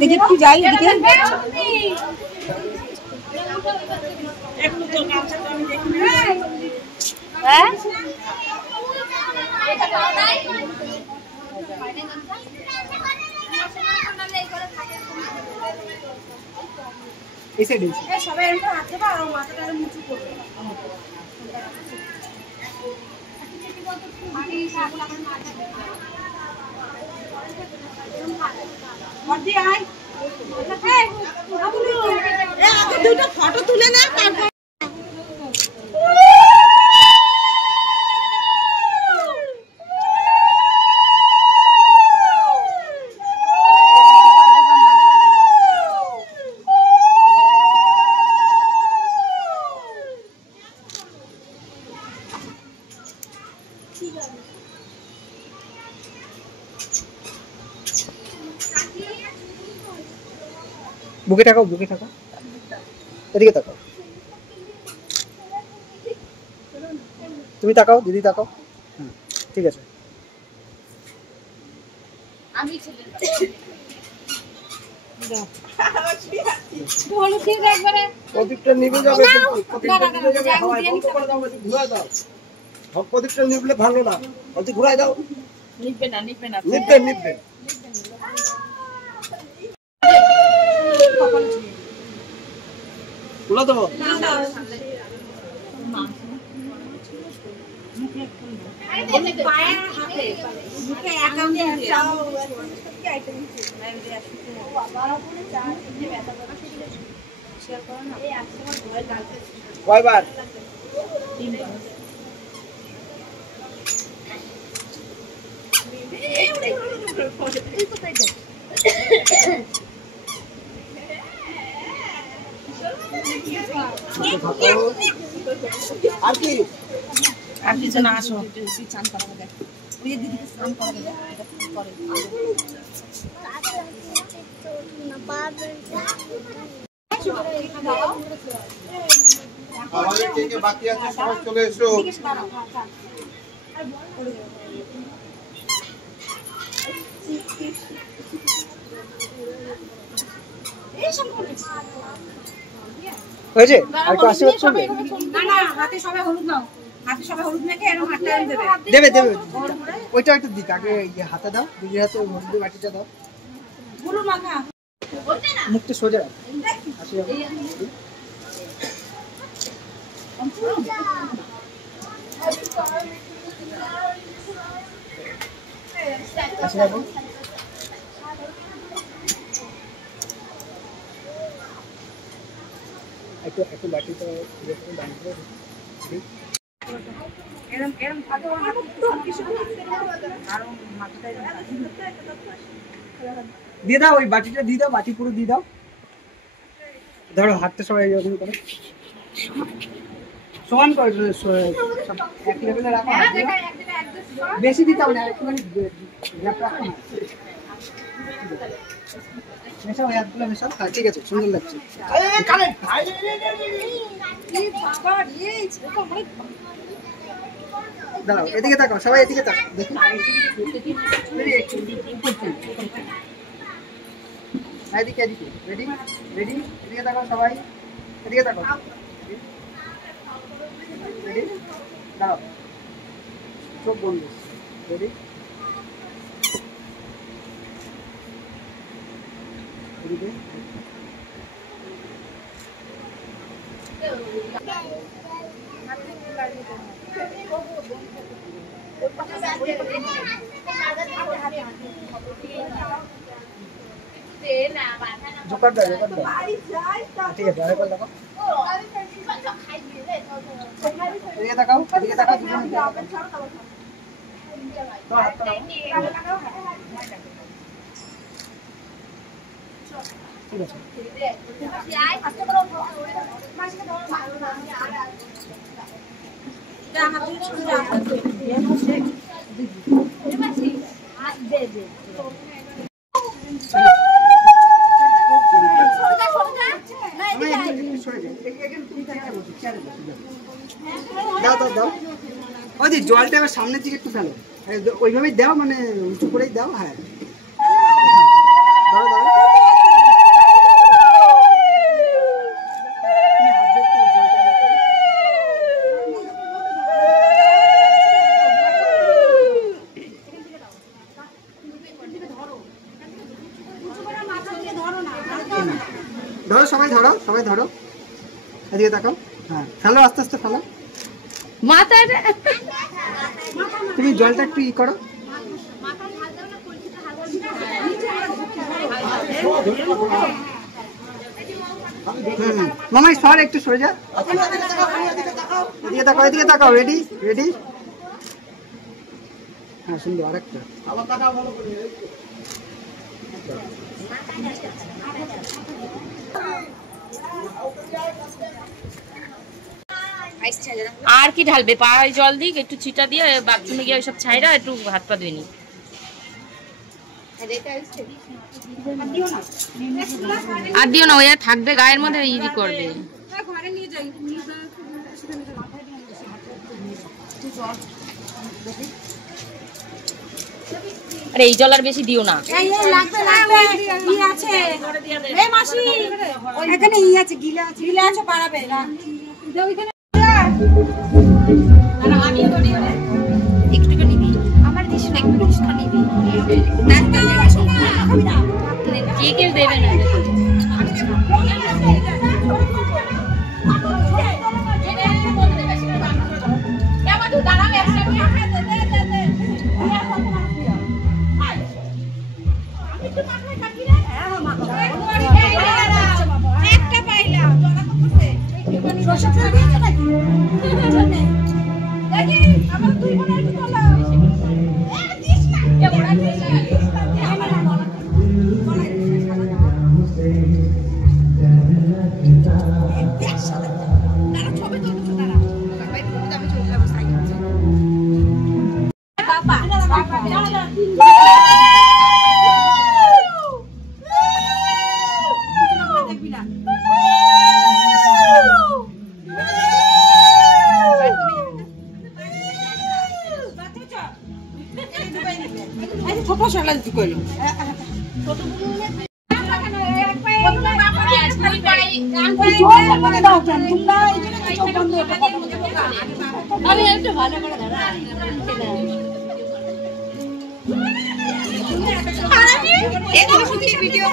দেখি একটু যাই এদিকে। হ্যাঁ এসে দিয়েছি সবাই এরকম হাত দেবা আর মাথাটা নিচু করবে। দুটো ফটো তুলে না তারপর বুকে থাকো এদিকে তাকাও তুমি তাকাও দিদি তাকাও ঠিক আছে আমি বলো ঠিক একবারে প্রদীপটা নিভে যাবে ঘুরে দাও সব প্রদীপটা নিভলে ভালো না বলতে ঘুরাই দাও নিভবে না নিভবে তুলা দেবো কয়বার আর কি আর কিছু না আসো চান করাবো দেখ ওই দিদিকে স্নান করাবে করে আমাদের কে বাকি আছে সবাই চলে এসো হয়েছে আর একটু আশীর্বাদ করবে না না হাতে সবাই হলুদ নাও হাতে সবাই হলুদ মেখে এরকম হাতটা দেবে দেবে ওইটা একটু দিক আগে এই হাতে দাও দিদির হাতে হলুদ বাটিটা দাও গুলো মাখা মুখটা সোজা রাখ আশীর্বাদ আশীর্বাদ একটু বাটিটা দেখুন দান করে এরকম এরকম ভালো আর মাথাটা দিয়ে দাও ওই বাটিটা দিয়ে দাও বাটি পুরো দিয়ে দাও ধরো হাতটা সবাই এরকম করে সমান করে সব এক লেভেলে রাখো বেশি দিতে হবে না একটুখানি রাখো না মেশাও হাতগুলো মেশাও হ্যাঁ ঠিক আছে সুন্দর লাগছে দাঁড়াও এদিকে তাকাও সবাই এদিকে তাকাও দেখুন এদিকে এদিকে রেডি রেডি এদিকে তাকাও সবাই এদিকে তাকাও রেডি দাঁড়াও চোখ বন্ধ রেডি এদিকে জোকার দাও ঠিক আছে আরেকবার দেখো এদিকে তাকাও এদিকে তাকাও তো হাতটা নাও ঠিক আছে আস্তে করো মাসকে ধরো যা হাত দিয়ে ছুঁড়ে যা হাত দে দে জলটা এবার সামনের দিকে একটু ফেলো ওইভাবেই দাও মানে উঁচু করেই দাও হ্যাঁ ধরো ধরো ধরো সবাই ধরো এদিকে তাকাও। হ্যাঁ ফেলো, আস্তে আস্তে ফেলো। মাথাটা তুমি জলটা একটু ই করো। মামাই সর একটু সরে যা। এদিকে তাকাও। রেডি। হ্যাঁ সুন্দর, আরেকটা। আর কি ঢালবে? পায়ে জল দিক, একটু ছিটা দিয়ে বাথরুমে গিয়ে ওইসব ছাইরা একটু হাত পা ধুয়ে নি। আর দিও না, ওই আর থাকবে গায়ের মধ্যে, ইজি করবে। আরে এই জল আর বেশি দিও না। একটু নিবি, আমার দিস না, একটু দিস না, নিবি। কেউ দেবে না। আমি একটু ভালো করে ভিডিও